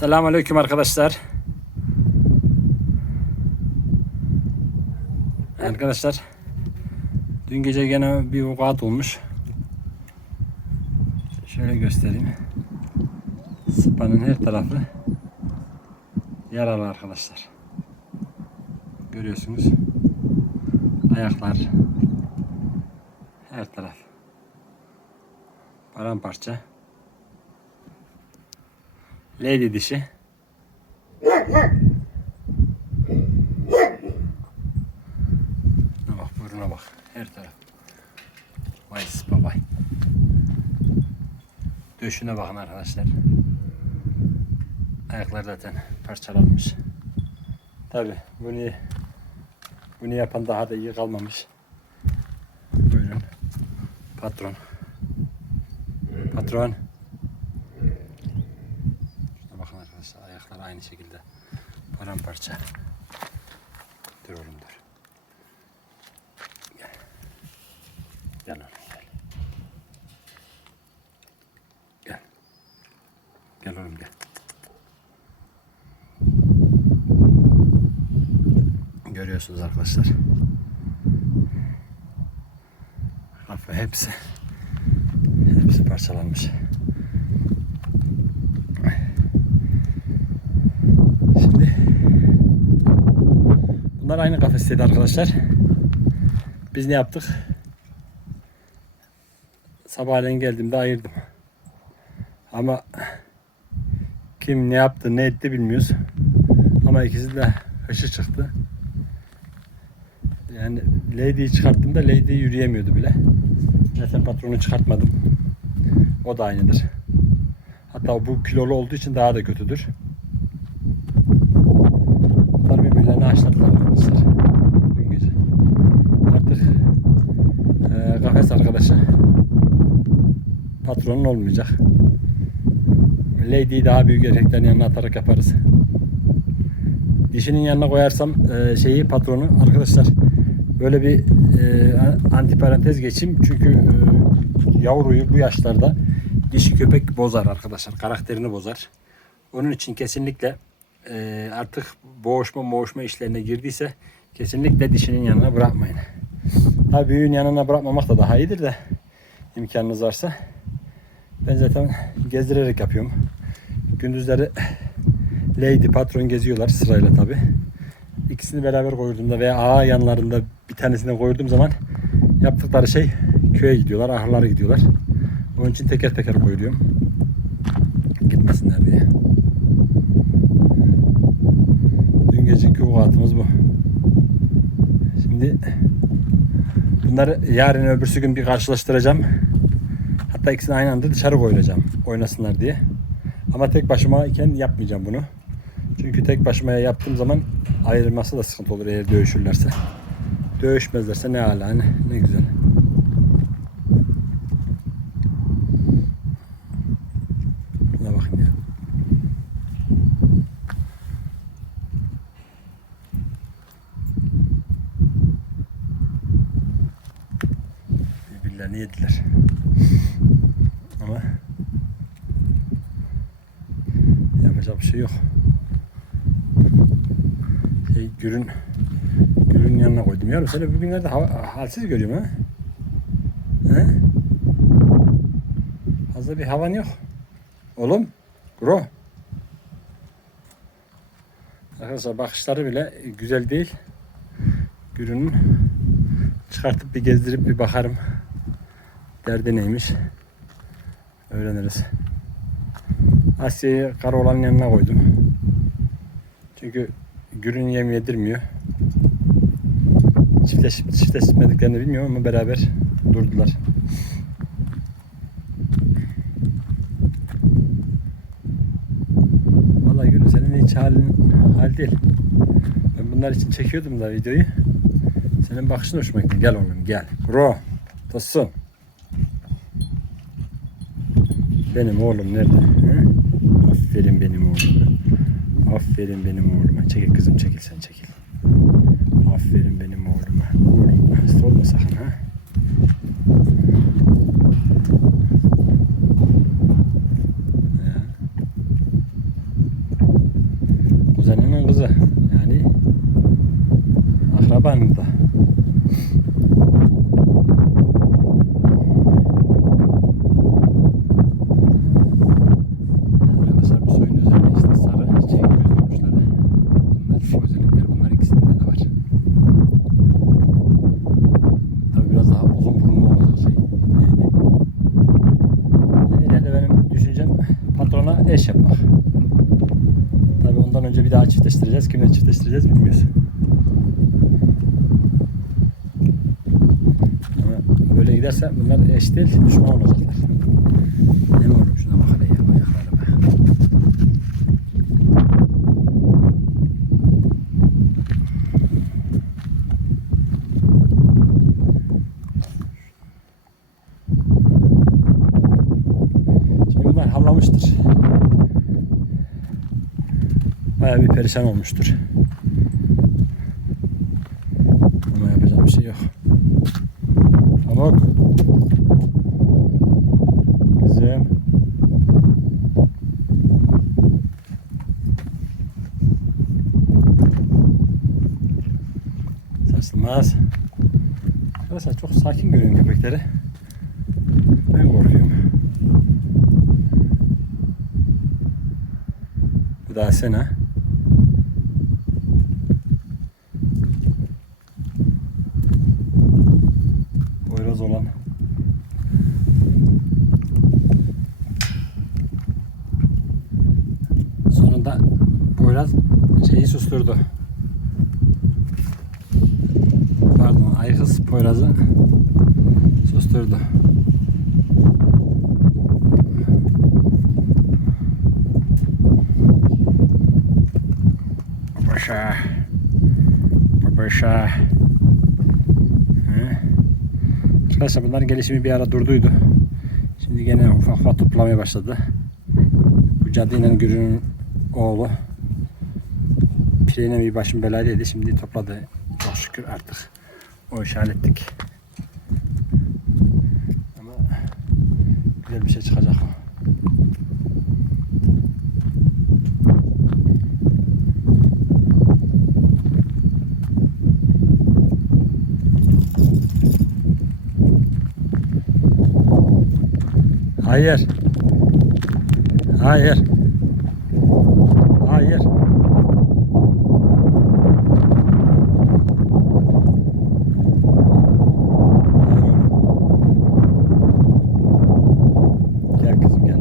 Selamünaleyküm arkadaşlar. Arkadaşlar dün gece gene bir vukuat olmuş. Şöyle göstereyim. Sıpanın her tarafı yaralı arkadaşlar. Görüyorsunuz. Ayaklar her taraf paramparça. Lady dişi. Şuna bak buyuruna bak. Her taraf. Vay vay. Döşüne bakın arkadaşlar. Ayaklar zaten parçalanmış. Tabi bunu bunu yapan daha da iyi kalmamış. Buyurun. Patron. Patron. Şuna bakın arkadaşlar ayaklar aynı şekilde paramparça. Dur oğlum dur. Gel. Gel gel. Gel. Gel oğlum gel. Görüyorsunuz arkadaşlar. Kafa hepsi hepsi parçalanmış. Şimdi bunlar aynı kafesteydi arkadaşlar. Biz ne yaptık? Sabahleyin geldiğimde ayırdım. Ama kim ne yaptı ne etti bilmiyoruz. Ama ikisi de hışı çıktı. Yani Lady'yi çıkarttığımda Lady yürüyemiyordu bile. Zaten patronu çıkartmadım. O da aynıdır. Hatta bu kilolu olduğu için daha da kötüdür. Bunlar birbirlerini haşladılar arkadaşlar. Dün gece. Artık eee kafes arkadaşı patronun olmayacak. Lady'yi daha büyük erkeklerin yanına atarak yaparız. Dişinin yanına koyarsam eee, şeyi patronu arkadaşlar böyle bir eee antiparantez geçeyim çünkü eee, yavruyu bu yaşlarda dişi köpek bozar arkadaşlar karakterini bozar. Onun için kesinlikle eee, artık boğuşma boğuşma işlerine girdiyse kesinlikle dişinin yanına bırakmayın. Tabii büyüğün yanına bırakmamak da daha iyidir de imkanınız varsa. Ben zaten gezdirerek yapıyorum. Gündüzleri Lady patron geziyorlar sırayla tabi. İkisini beraber koyduğumda veya ağa yanlarında bir tanesini koyduğum zaman yaptıkları şey köye gidiyorlar, ahırlara gidiyorlar. Onun için teker teker koyuyorum. Gitmesinler diye. Dün geceki vukuatımız bu. Şimdi bunları yarın öbürsü gün bir karşılaştıracağım. Hatta ikisini aynı anda dışarı koyacağım oynasınlar diye. Ama tek başıma iken yapmayacağım bunu. Çünkü tek başıma yaptığım zaman ayrılması da sıkıntı olur eğer dövüşürlerse. Dövüşmezlerse ne hala ne, ne güzel. Yediler. Ama yapacak bir şey yok. Şey, Gürün Gürün yanına koydum. Yavrum seni bugünlerde hava, halsiz görüyorum ha. He? Fazla bir havan yok. Oğlum, Gro. Arkadaşlar bakışları bile güzel değil. Gürünün çıkartıp bir gezdirip bir bakarım. Derdi neymiş? Öğreniriz. Asya'yı kara olanın yanına koydum. Çünkü gürün yem yedirmiyor. Çiftleşip çiftleşmediklerini bilmiyorum ama beraber durdular. Vallahi gülüm senin hiç halin hal değil. Ben bunlar için çekiyordum da videoyu. Senin bakışın hoşuma gitti. Gel oğlum gel. Bro. Tosun. Benim oğlum nerede? He? Aferin benim oğluma. Aferin benim oğluma. Çekil kızım çekil sen çekil. Aferin benim oğluma. Oğlum olma sakın ha. Önce bir daha çiftleştireceğiz. Kimle çiftleştireceğiz bilmiyoruz. Ama böyle giderse bunlar eş değil, düşman olacaklar. Ne mi oğlum şuna bak hele ya ayaklarıma. Şimdi bunlar havlamıştır. Bayağı bir perişan olmuştur. Ama yapacak bir şey yok. Pamuk. Kızım. Sarsılmaz. Arkadaşlar çok sakin görüyorum köpekleri. Ben korkuyorum. Bu da Sena. Boyraz olan. Sonunda Boyraz şeyi susturdu. Pardon, Aykız Poyraz'ı susturdu. Babuşa. Hı? Arkadaşlar bunların gelişimi bir ara durduydu. Şimdi gene ufak ufak toplamaya başladı. Bu caddeyle Gürün'ün oğlu. Pireyle bir başım beladaydı. Şimdi topladı. Çok şükür artık o işi hallettik. Ama güzel bir şey çıkacak o. Hayır. Hayır. Gel kızım gel.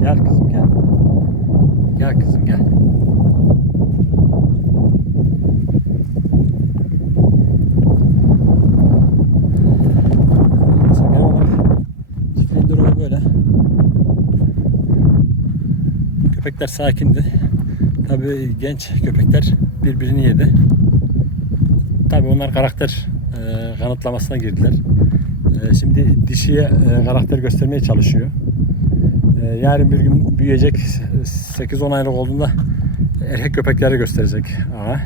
Gel kızım gel. Gel kızım gel. Köpekler sakindi. Tabii genç köpekler birbirini yedi. Tabii onlar karakter e, kanıtlamasına girdiler. E, şimdi dişiye e, karakter göstermeye çalışıyor. E, yarın bir gün büyüyecek 8-10 aylık olduğunda erkek köpekleri gösterecek ama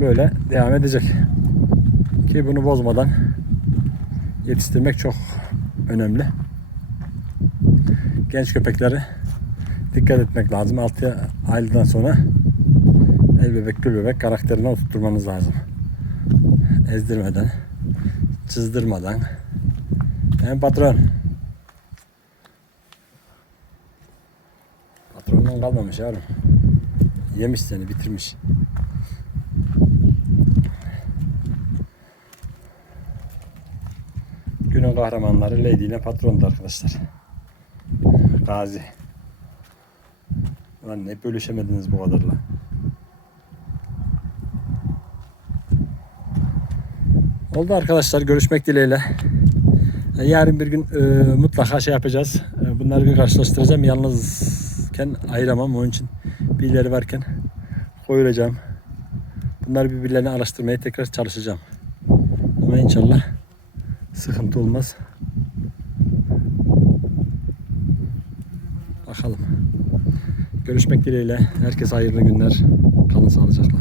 böyle devam edecek. Ki bunu bozmadan yetiştirmek çok önemli. Genç köpekleri dikkat etmek lazım. 6 aylıktan sonra el bebek gül bebek karakterine oturtmanız lazım. Ezdirmeden, çizdırmadan. Yani patron. Patronun kalmamış yavrum. Yemiş seni, bitirmiş. Günün kahramanları Lady ile patrondu arkadaşlar. Gazi. Lan ne bölüşemediniz bu kadarla. Oldu arkadaşlar görüşmek dileğiyle. E, Yarın bir gün e, mutlaka şey yapacağız. E, bunları bir karşılaştıracağım. Yalnızken ayıramam. Onun için birileri varken koyulacağım. Bunları birbirlerine araştırmaya tekrar çalışacağım. Ama inşallah sıkıntı olmaz. Görüşmek dileğiyle. Herkese hayırlı günler. Kalın sağlıcakla.